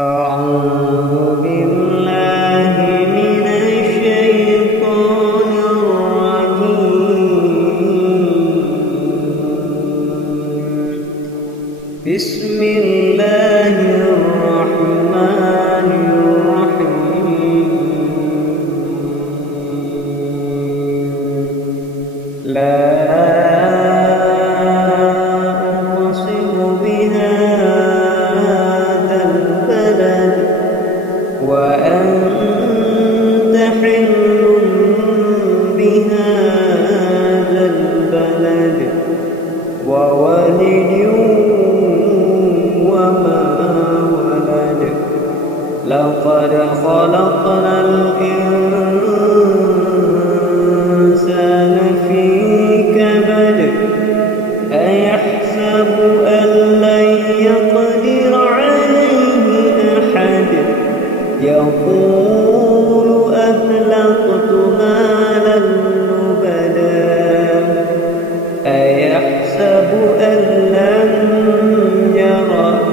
أعوذ بالله من الشيطان الرجيم. بسم الله الرحمن الرحيم. لا أقسم بهذا البلد وأنت حل بهذا البلد ووالد وما ولد. لقد خلقنا الإنسان في كبد. أيحسب أن لن يقدر عليه أحد. يقول أهلكت مالا لبدا. أيحسب أن لم يره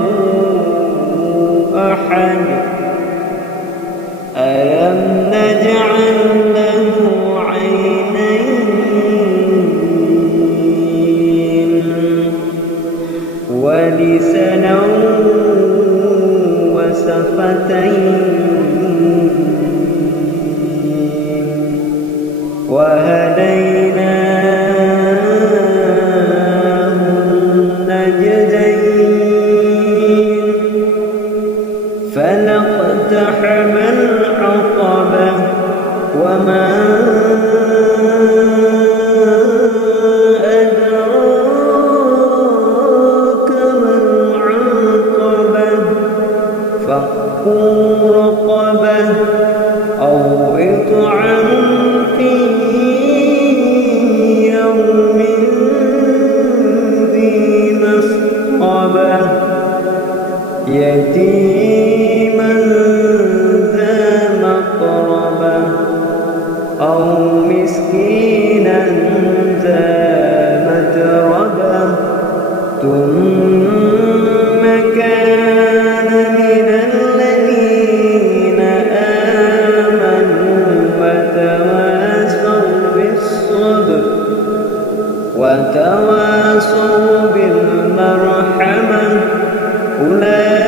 أحد. ألم نجعل له عينين ولسانا وشفتين وهديناه النجدين. فلاقتحم العقبة وما أدراك ما العقبة. فك رقبة أو إطعام في يوم ذي مسغبة يتيما ذا مقربة أو مسكينا ذا متربة. ثم كان من الذين آمنوا وتواصوا بالصبر وتواصوا بالمرحمة. أولئك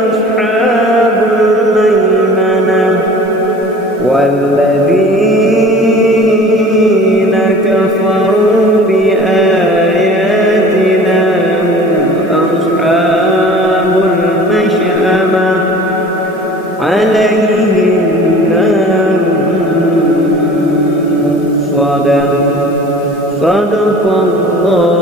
أصحاب الميمنة. والذين كفروا بآياتنا أصحاب المشأمة. عليهم نار صدق الله